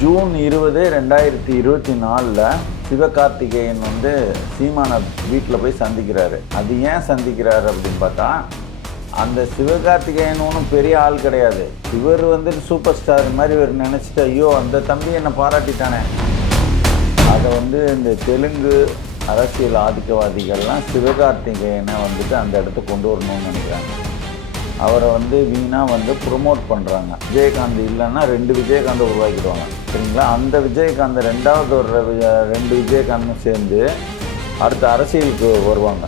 June 20, 2024 Sivakarthikeyan வந்து சீமான வீட்டில் போய் சந்திக்கிறாரு. அது ஏன் சந்திக்கிறாரு அப்படின்னு பார்த்தா, அந்த சிவகார்த்திகேயன் ஒன்றும் பெரிய ஆள் கிடையாது. இவர் வந்து சூப்பர் ஸ்டார் மாதிரி இவர் நினச்சிட்டு, ஐயோ அந்த தம்பி என்னை பாராட்டிட்டானே. அதை வந்து இந்த தெலுங்கு அரசியல் ஆதிக்கவாதிகள்லாம் சிவகார்த்திகேயனை வந்துட்டு அந்த இடத்துக்கு கொண்டு வரணும்னு நினைக்கிறாங்க. அவரை வந்து வீணாக வந்து ப்ரொமோட் பண்ணுறாங்க. விஜயகாந்த் இல்லைன்னா 2 விஜயகாந்தை உருவாக்கிடுவாங்க, சரிங்களா? அந்த விஜயகாந்த் ரெண்டாவது ஒரு 2 விஜயகாந்தும் சேர்ந்து அடுத்த அரசியலுக்கு வருவாங்க,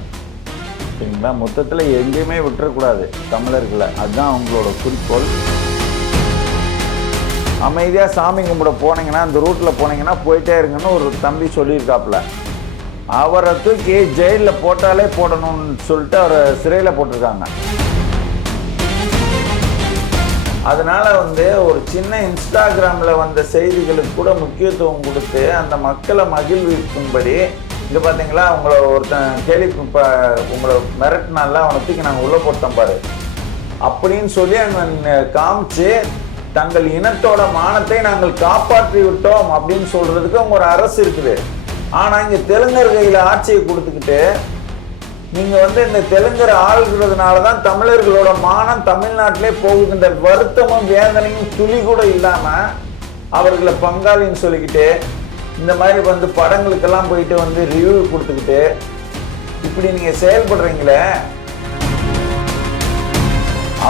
சரிங்களா? மொத்தத்தில் எங்கேயுமே விட்டுறக்கூடாது தமிழர்களை, அதுதான் அவங்களோட குறிக்கோள். அமைதியாக சாமி கும்பிட போனீங்கன்னா, அந்த ரூட்டில் போனீங்கன்னா போயிட்டே இருங்கன்னு ஒரு தம்பி சொல்லியிருக்காப்புல. அவரை தூக்கி ஜெயிலில் போட்டாலே போடணும்னு சொல்லிட்டு அவரை சிறையில் போட்டிருக்காங்க. அதனால் வந்து ஒரு சின்ன இன்ஸ்டாகிராமில் வந்த செய்திகளுக்கு கூட முக்கியத்துவம் கொடுத்து அந்த மக்களை மகிழ்விக்கும்படி, இங்கே பார்த்தீங்களா உங்களை ஒருத்தன் கேள்வி இப்போ உங்களை மிரட்டினால அவனை தூக்கி நாங்கள் உள்ளே போட்டோம் பாரு அப்படின்னு சொல்லி அங்கே காமிச்சு, தங்கள் இனத்தோட மானத்தை நாங்கள் காப்பாற்றி விட்டோம் அப்படின்னு சொல்கிறதுக்கு அவங்க ஒரு அரசு இருக்குது. ஆனால் இங்கே தெலுங்கர் கையில் ஆட்சியை கொடுத்துக்கிட்டு நீங்கள் வந்து இந்த தெலுங்கர் ஆள்கிறதுனால தான் தமிழர்களோட மானம் தமிழ்நாட்டிலே போகுதுன்ற வருத்தமும் வேதனையும் துளி கூட இல்லாமல் அவர்களை பங்காளின்னு சொல்லிக்கிட்டு இந்த மாதிரி வந்து படங்களுக்கெல்லாம் போயிட்டு வந்து ரிவ்யூ கொடுத்துக்கிட்டு இப்படி நீங்கள் செயல்படுறீங்களே.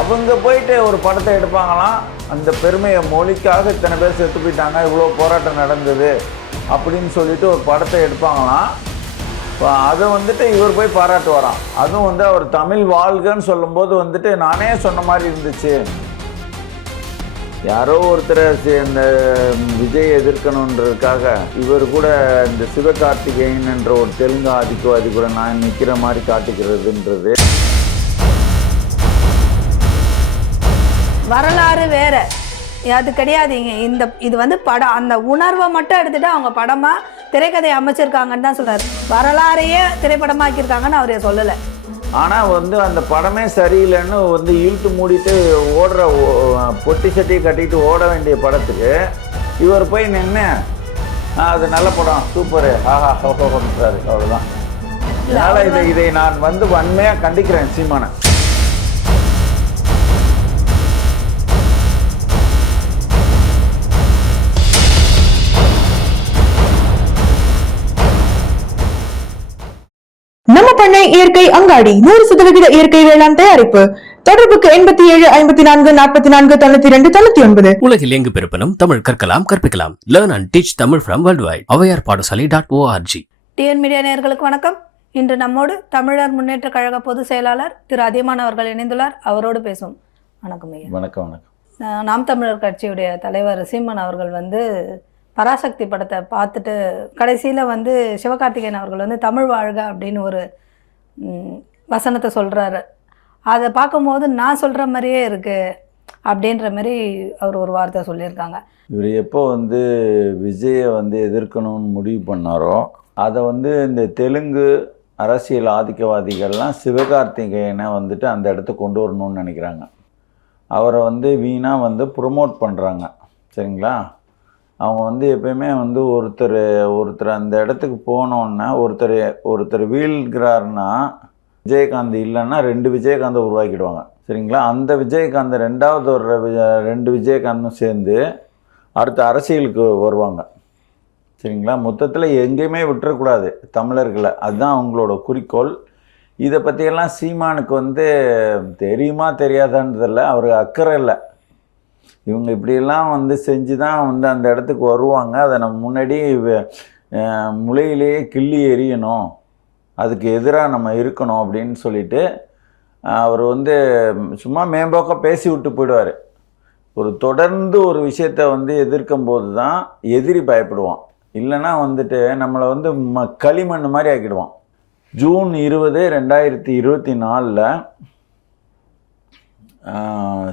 அவங்க போயிட்டு ஒரு படத்தை எடுப்பாங்களாம், அந்த பெருமையை மொழிக்காக இத்தனை பேர் செத்து போயிட்டாங்க, இவ்வளோ போராட்டம் நடந்தது அப்படின்னு சொல்லிட்டு ஒரு படத்தை எடுப்பாங்களாம். அதை வந்துட்டு இவர் போய் பாராட்டு வரான். அதுவும் வந்து அவர் தமிழ் வாழ்கன்னு சொல்லும்போது வந்துட்டு நானே சொன்ன மாதிரி இருந்துச்சு. யாரோ ஒருத்தரை இந்த விஜய் எதிர்க்கணுன்றதுக்காக இவர் கூட இந்த சிவகார்த்திகேயன் என்ற ஒரு தெலுங்கு ஆதிக்கவாதி கூட நான் நிற்கிற மாதிரி காட்டிக்கிறதுன்றது வரலாறு வேற, அது கிடையாதுங்க. இது வந்து படம், அந்த உணர்வை மட்டும் எடுத்துட்டு அவங்க படமா திரைக்கதை அமைச்சிருக்காங்கன்னு தான் சொல்றாரு. வரலாறையே திரைப்படமாக்கியிருக்காங்கன்னு அவரே சொல்லலை. ஆனால் வந்து அந்த படமே சரியில்லைன்னு வந்து இழுத்து மூடிட்டு ஓடுற பொட்டி சட்டியை கட்டிட்டு ஓட வேண்டிய படத்துக்கு இவர் போய் நின்று அது நல்ல படம், சூப்பரு, ஆஹா ஹோஹோன்றாரு. அவ்வளோதான். அதனால் இதை நான் வந்து வன்மையாக கண்டிக்கிறேன் சீமானை. நம்ம பண்ணை இயற்கை அங்காடி 100% இயற்கை வேளாண் தயாரிப்பு. தொடர்புக்கு 87 54 44 92 99. உலகில் எங்கு பிறப்பினும் தமிழ் கற்கலாம், கற்பிக்கலாம். Learn and teach Tamil from worldwide. Avvaiyar பாடசாலை.org. டிஎன் மீடியா நேயர்களுக்கு வணக்கம். இன்று நம்மோடு தமிழர் முன்னேற்ற கழக பொதுச் செயலாளர் திரு அதியமான் அவர்கள் இணைந்துள்ளார். அவரோடு பேசும். வணக்கம் ஐயா. வணக்கம். வணக்கம். நாம் தமிழர் கட்சியுடைய தலைவர் சீமான் அவர்கள் வந்து பராசக்தி படத்தை பார்த்துட்டு கடைசியில் வந்து சிவகார்த்திகேயன் அவர்கள் வந்து தமிழ் வாழ்க அப்படின்னு ஒரு வசனத்தை சொல்கிறாரு. அதை பார்க்கும்போது நான் சொல்கிற மாதிரியே இருக்குது அப்படின்ற மாதிரி அவர் ஒரு வார்த்தை சொல்லியிருக்காங்க. இவர் எப்போ வந்து விஜயை வந்து எதிர்க்கணும்னு முடிவு பண்ணாரோ, அதை வந்து இந்த தெலுங்கு அரசியல் ஆதிக்கவாதிகள்லாம் சிவகார்த்திகேயனை வந்துட்டு அந்த இடத்துக்கு கொண்டு வரணும்னு நினைக்கிறாங்க. அவரை வந்து வீணாக வந்து ப்ரொமோட் பண்ணுறாங்க, சரிங்களா? அவங்க வந்து எப்பயுமே வந்து ஒருத்தர் அந்த இடத்துக்கு போனோன்னா ஒருத்தர் வீழ்கிறாருன்னா விஜயகாந்த் இல்லைன்னா 2 விஜயகாந்தை உருவாக்கிடுவாங்க, சரிங்களா? அந்த விஜயகாந்த் ரெண்டாவது ஒரு 2 விஜயகாந்தும் சேர்ந்து அடுத்த அரசியலுக்கு வருவாங்க, சரிங்களா? மொத்தத்தில் எங்கேயுமே விட்டுறக்கூடாது தமிழர்களை, அதுதான் அவங்களோட குறிக்கோள். இதை பற்றியெல்லாம் சீமானுக்கு வந்து தெரியுமா தெரியாதான்றதில்ல, அவருக்கு அக்கறை இல்லை. இவங்க இப்படியெல்லாம் வந்து செஞ்சு தான் வந்து அந்த இடத்துக்கு வருவாங்க. அதை நம்ம முன்னாடி முளையிலேயே கிள்ளி எறியணும், அதுக்கு எதிராக நம்ம இருக்கணும் அப்படின்னு சொல்லிட்டு அவர் வந்து சும்மா மேம்போக்காக பேசி விட்டு போயிடுவார். தொடர்ந்து ஒரு விஷயத்தை வந்து எதிர்க்கும் போது தான் எதிரி பயப்படுவான், இல்லைன்னா வந்துட்டு நம்மளை வந்து களிமண் மாதிரி ஆக்கிடுவான். ஜூன் 20, 2024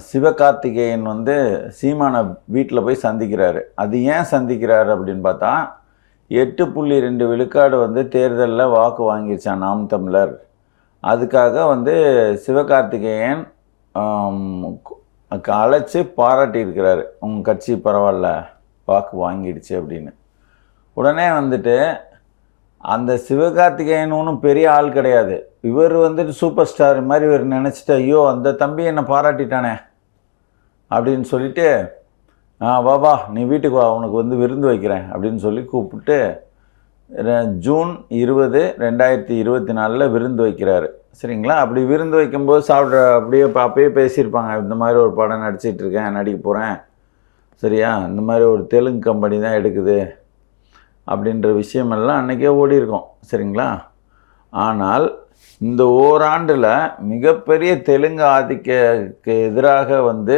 சிவகார்த்திகேயன் வந்து சீமான வீட்டில் போய் சந்திக்கிறாரு. அது ஏன் சந்திக்கிறாரு அப்படின்னு பார்த்தா, 8.2 விழுக்காடு வந்து தேர்தலில் வாக்கு வாங்கிருச்சான் நாம் தமிழர். அதுக்காக வந்து சிவகார்த்திகேயன் அழைச்சி பாராட்டியிருக்கிறாரு. உங்கள் கட்சி பரவாயில்ல, வாக்கு வாங்கிடுச்சு அப்படின்னு. உடனே வந்துட்டு அந்த சிவகார்த்திகேயன் ஒன்றும் பெரிய ஆள் கிடையாது. இவர் வந்துட்டு சூப்பர் ஸ்டார் மாதிரி இவர் நினச்சிட்டு, ஐயோ அந்த தம்பி என்னை பாராட்டிட்டானே அப்படின்னு சொல்லிட்டு, வா நீ வீட்டுக்கு வா, உனக்கு வந்து விருந்து வைக்கிறேன் அப்படின்னு சொல்லி கூப்பிட்டு ஜூன் 20, 2024 விருந்து வைக்கிறாரு. சரிங்களா? அப்படி விருந்து வைக்கும்போது அப்பயே பேசியிருப்பாங்க, இந்த மாதிரி ஒரு படம் நடிச்சிட்டு இருக்கேன், நடிக்க போகிறேன், சரியா, இந்த மாதிரி ஒரு தெலுங்கு கம்பெனி தான் எடுக்குது அப்படின்ற விஷயமெல்லாம் அன்றைக்கே ஓடி இருக்கும். சரிங்களா? ஆனால் இந்த ஓராண்டில் மிகப்பெரிய தெலுங்கு ஆதிக்கக்கு எதிராக வந்து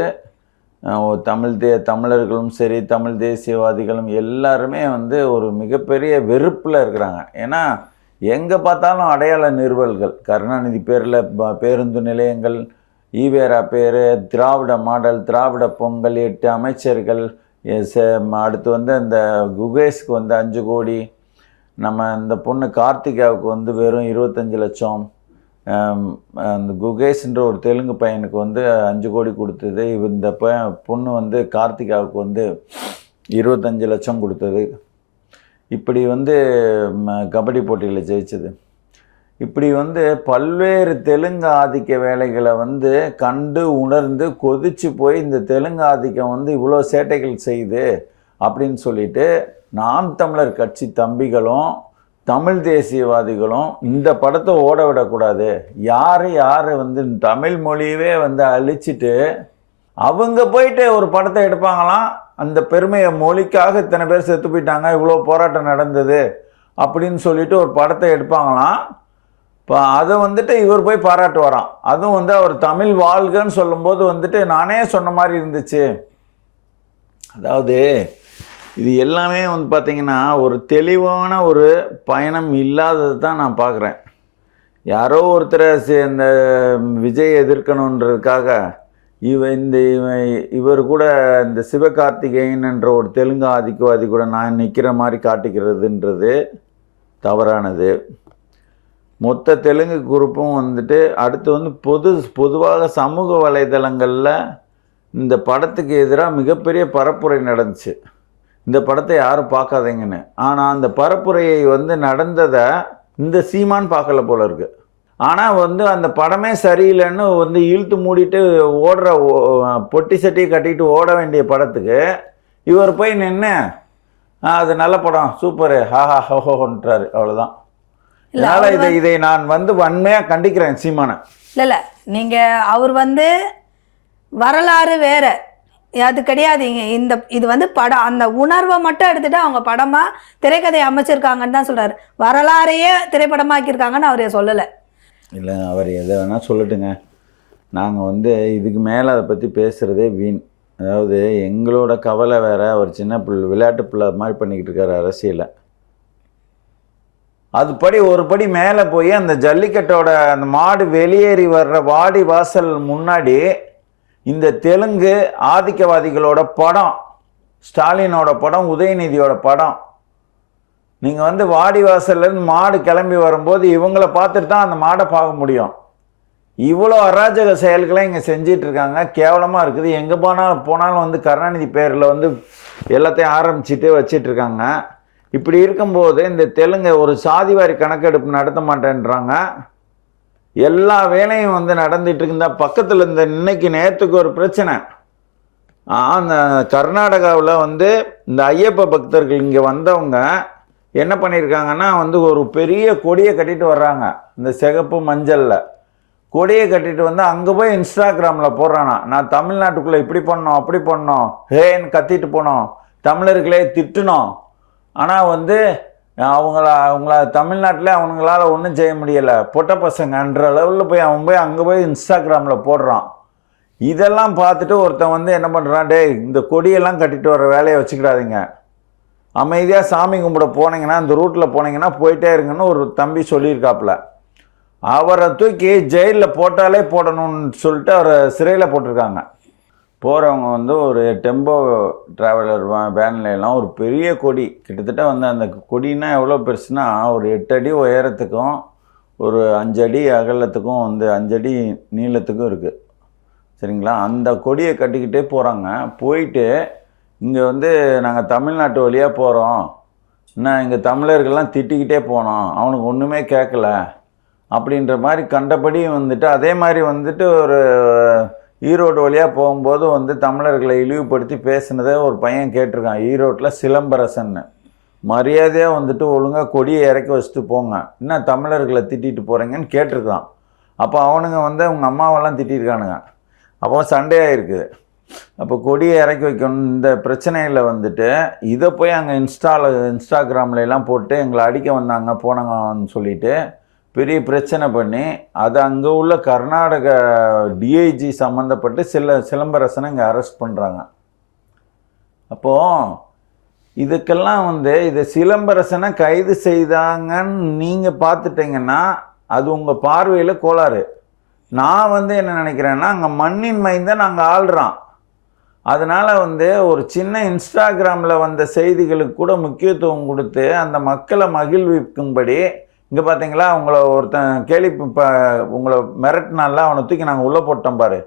தமிழர்களும் சரி, தமிழ் தேசியவாதிகளும் எல்லாருமே வந்து ஒரு மிகப்பெரிய வெறுப்பில் இருக்கிறாங்க. ஏன்னா எங்கே பார்த்தாலும் அடையாள நிறுவல்கள், கருணாநிதி பேரில் பேருந்து நிலையங்கள், ஈவேரா பேர், திராவிட மாடல், திராவிட பொங்கல், 8 அமைச்சர்கள், அடுத்து வந்து அந்த குகேஷ்க்கு வந்து 5 கோடி, நம்ம இந்த பொண்ணு கார்த்திகாவுக்கு வந்து வெறும் 25 லட்சம், அந்த குகேஷ்ன்ற ஒரு தெலுங்கு பையனுக்கு வந்து 5 கோடி கொடுத்தது, இந்த பொண்ணு வந்து கார்த்திகாவுக்கு வந்து 25 லட்சம் கொடுத்தது, இப்படி வந்து கபடி போட்டியில் ஜெயிச்சது, இப்படி வந்து பல்வேறு தெலுங்கு ஆதிக்க வேலைகளை வந்து கண்டு உணர்ந்து கொதிச்சு போய் இந்த தெலுங்கு ஆதிக்கம் வந்து இவ்வளோ சேட்டைகள் செய்யுது அப்படின்னு சொல்லிட்டு நாம் தமிழர் கட்சி தம்பிகளும் தமிழ் தேசியவாதிகளும் இந்த படத்தை ஓட விடக்கூடாது, யார் வந்து தமிழ் மொழியவே வந்து அழிச்சிட்டு அவங்க போயிட்டு ஒரு படத்தை எடுப்பாங்களாம், அந்த பெருமையை மொழிக்காக இத்தனை பேர் செத்து போயிட்டாங்க, இவ்வளோ போராட்டம் நடந்தது அப்படின்னு சொல்லிட்டு ஒரு படத்தை எடுப்பாங்களாம். இப்போ அதை வந்துட்டு இவர் போய் பாராட்டு வரான். அதுவும் வந்து அவர் தமிழ் வாழ்கன்னு சொல்லும்போது வந்துட்டு நானே சொன்ன மாதிரி இருந்துச்சு. அதாவது இது எல்லாமே வந்து பார்த்திங்கன்னா ஒரு தெளிவான ஒரு பயணம் இல்லாதது தான் நான் பார்க்குறேன். யாரோ ஒருத்தரை இந்த விஜய் எதிர்க்கணுன்றதுக்காக இவர் கூட இந்த சிவகார்த்திகேயன் என்ற ஒரு தெலுங்கு ஆதிக்கவாதி கூட நான் நிற்கிற மாதிரி காட்டிக்கிறதுன்றது தவறானது. மொத்த தெலுங்கு குரூப்பும் வந்துட்டு அடுத்து வந்து பொதுவாக சமூக வலைதளங்களில் இந்த படத்துக்கு எதிராக மிகப்பெரிய பரப்புரை நடந்துச்சு, இந்த படத்தை யாரும் பார்க்காதீங்கன்னு. ஆனால் அந்த பரப்புரையை வந்து நடந்ததை இந்த சீமான் பார்க்கல போல இருக்கு. ஆனால் வந்து அந்த படமே சரியில்லைன்னு வந்து இழுத்து மூடிட்டு ஓடுற பொட்டி சட்டியை கட்டிட்டு ஓட வேண்டிய படத்துக்கு இவர் போய் நின்று அது நல்ல படம், சூப்பரு, ஹாஹா ஹோஹோன்றாரு. அவ்வளோதான். அதனால் இதை நான் வந்து வன்மையாக கண்டிக்கிறேன் சீமானை. இல்லை நீங்கள் அவர் வந்து வரலாறு வேற, அது கிடையாது. இது வந்து படம், அந்த உணர்வை மட்டும் எடுத்துகிட்டு அவங்க படமாக திரைக்கதை அமைச்சிருக்காங்கன்னு தான் சொல்கிறாரு. வரலாறையே திரைப்படமாக்கியிருக்காங்கன்னு அவர் சொல்லலை. இல்லை, அவர் எதை வேணால் சொல்லட்டுங்க, நாங்கள் வந்து இதுக்கு மேலே அதை பற்றி பேசுகிறதே வீண். அதாவது எங்களோட கவலை வேறு, அவர் சின்ன பிள்ளை விளையாட்டு பிள்ளை மாதிரி பண்ணிக்கிட்டு இருக்காரு அரசியலை. அதுபடி ஒரு படி மேலே போய் அந்த ஜல்லிக்கட்டோட அந்த மாடு வெளியேறி வர்ற வாடி வாசல் முன்னாடி இந்த தெலுங்கு ஆதிக்கவாதிகளோட படம், ஸ்டாலினோட படம், உதயநிதியோட படம், நீங்கள் வந்து வாடி வாசல்லேருந்து மாடு கிளம்பி வரும்போது இவங்களை பார்த்துட்டு தான் அந்த மாடை பார்க்க முடியும். இவ்வளோ அராஜக செயல்களை இங்கே செஞ்சிட்ருக்காங்க, கேவலமாக இருக்குது. எங்கே போனாலும் வந்து கருணாநிதி பேரில் வந்து எல்லாத்தையும் ஆரம்பிச்சுட்டு வச்சிட்ருக்காங்க. இப்படி இருக்கும்போது இந்த தெலுங்கு ஒரு சாதிவாரி கணக்கெடுப்பு நடத்த மாட்டேன்றாங்க. எல்லா வேலையும் வந்து நடந்துட்டு இருக்குந்தா பக்கத்தில் இந்த இன்னைக்கு நேற்றுக்கு ஒரு பிரச்சனை, அந்த கர்நாடகாவில் வந்து இந்த ஐயப்ப பக்தர்கள் இங்கே வந்தவங்க என்ன பண்ணியிருக்காங்கன்னா வந்து ஒரு பெரிய கொடியை கட்டிட்டு வர்றாங்க, இந்த சிகப்பு மஞ்சளில் கொடியை கட்டிட்டு வந்து அங்கே போய் இன்ஸ்டாகிராமில் போடுறானா, நான் தமிழ்நாட்டுக்குள்ளே இப்படி பண்ணோம் அப்படி பண்ணோம் ஹேன்னு கத்திட்டு போனோம், தமிழர்களே திட்டுனோம், ஆனால் வந்து அவங்கள தமிழ்நாட்டில் அவங்களால ஒன்றும் செய்ய முடியலை, பொட்ட பசங்கன்ற லெவலில் போய் அவன் போய் அங்கே போய் இன்ஸ்டாகிராமில் போடுறான். இதெல்லாம் பார்த்துட்டு ஒருத்தன் வந்து என்ன பண்ணுறான், டேய் இந்த கொடியெல்லாம் கட்டிட்டு வர வேலையை வச்சுக்கிடாதீங்க, அமைதியாக சாமி கும்பிட போனீங்கன்னா இந்த ரூட்டில் போனீங்கன்னா போயிட்டே இருங்கன்னு ஒரு தம்பி சொல்லியிருக்காப்புல. அவரை தூக்கி ஜெயிலில் போட்டாலே போடணும்னு சொல்லிட்டு அவரை சிறையில் போட்டிருக்காங்க. போகிறவங்க வந்து ஒரு டெம்போ ட்ராவலர் வேன்லாம் ஒரு பெரிய கொடி, கிட்டத்தட்ட வந்து அந்த கொடினா எவ்வளோ பெருசுனா ஒரு 8 அடி உயரத்துக்கும் ஒரு 5 அடி அகலத்துக்கும் வந்து 5 அடி நீளத்துக்கும் இருக்குது. சரிங்களா? அந்த கொடியை கட்டிக்கிட்டே போகிறாங்க. போயிட்டு இங்கே வந்து நாங்கள் தமிழ்நாட்டு வழியாக போகிறோம், என்ன இங்கே தமிழர்கள்லாம் திட்டிக்கிட்டே போனோம், அவனுக்கு ஒன்றுமே கேட்கல அப்படின்ற மாதிரி கண்டபடி வந்துட்டு, அதே மாதிரி வந்துட்டு ஒரு ஈரோடு வழியாக போகும்போது வந்து தமிழர்களை இழிவுபடுத்தி பேசுனதை ஒரு பையன் கேட்டிருக்கான். ஈரோட்டில் சிலம்பரசன்னு. மரியாதையாக வந்துட்டு ஒழுங்காக கொடியை இறக்கி வச்சுட்டு போங்க, என்ன தமிழர்களை திட்டிட்டு போகிறீங்கன்னு கேட்டிருக்கான். அப்போ அவனுங்க வந்து அவங்க அம்மாவெல்லாம் திட்டிருக்கானுங்க. அப்போ சண்டையாக இருக்குது. அப்போ கொடியை இறக்கி வைக்கணும். இந்த பிரச்சனையில் வந்துட்டு இதை போய் அங்கே இன்ஸ்டாகிராமில் எல்லாம் போட்டு எங்களை அடிக்க வந்தாங்க போனாங்கன்னு சொல்லிட்டு பெரிய பிரச்சனை பண்ணி அது அங்கே உள்ள கர்நாடக டிஐஜி சம்மந்தப்பட்டு சிலம்பரசனை இங்கே அரெஸ்ட் பண்ணுறாங்க. அப்போது இதுக்கெல்லாம் வந்து இதை சிலம்பரசனை கைது செய்தாங்கன்னு நீங்கள் பார்த்துட்டிங்கன்னா அது உங்கள் பார்வையில் கோளாறு. நான் வந்து என்ன நினைக்கிறேன்னா, அங்கே மண்ணின் மைந்தான் நாங்கள் ஆள்றோம். அதனால் வந்து ஒரு சின்ன இன்ஸ்டாகிராமில் வந்த செய்திகளுக்கு கூட முக்கியத்துவம் கொடுத்து அந்த மக்களை மகிழ்விக்கும்படி, இங்கே பார்த்தீங்களா உங்களை ஒருத்தன் கேலி இப்போ உங்களை மிரட்டினால அவனை தூக்கி நாங்கள் உள்ளே போட்டோம் பாரு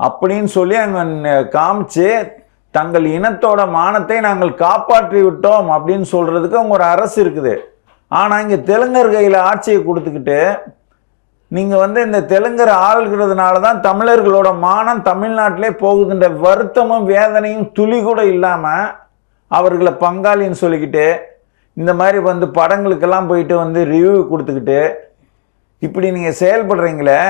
அப்படின்னு சொல்லி அங்கே காமிச்சு தங்கள் இனத்தோட மானத்தை நாங்கள் காப்பாற்றி விட்டோம் அப்படின்னு சொல்கிறதுக்கு அவங்க ஒரு அரசு இருக்குது. ஆனால் இங்கே தெலுங்கர் கையில் ஆட்சியை கொடுத்துக்கிட்டு நீங்கள் வந்து இந்த தெலுங்கர் ஆள்கிறதுனால தான் தமிழர்களோட மானம் தமிழ்நாட்டிலே போகுதுன்ற வருத்தமும் வேதனையும் துளி கூட இல்லாமல் அவர்களை பங்காளின்னு சொல்லிக்கிட்டு இந்த மாதிரி வந்து படங்களுக்கெல்லாம் போயிட்டு வந்து ரிவ்யூ கொடுத்துக்கிட்டு இப்படி நீங்கள் செயல்படுறீங்களே,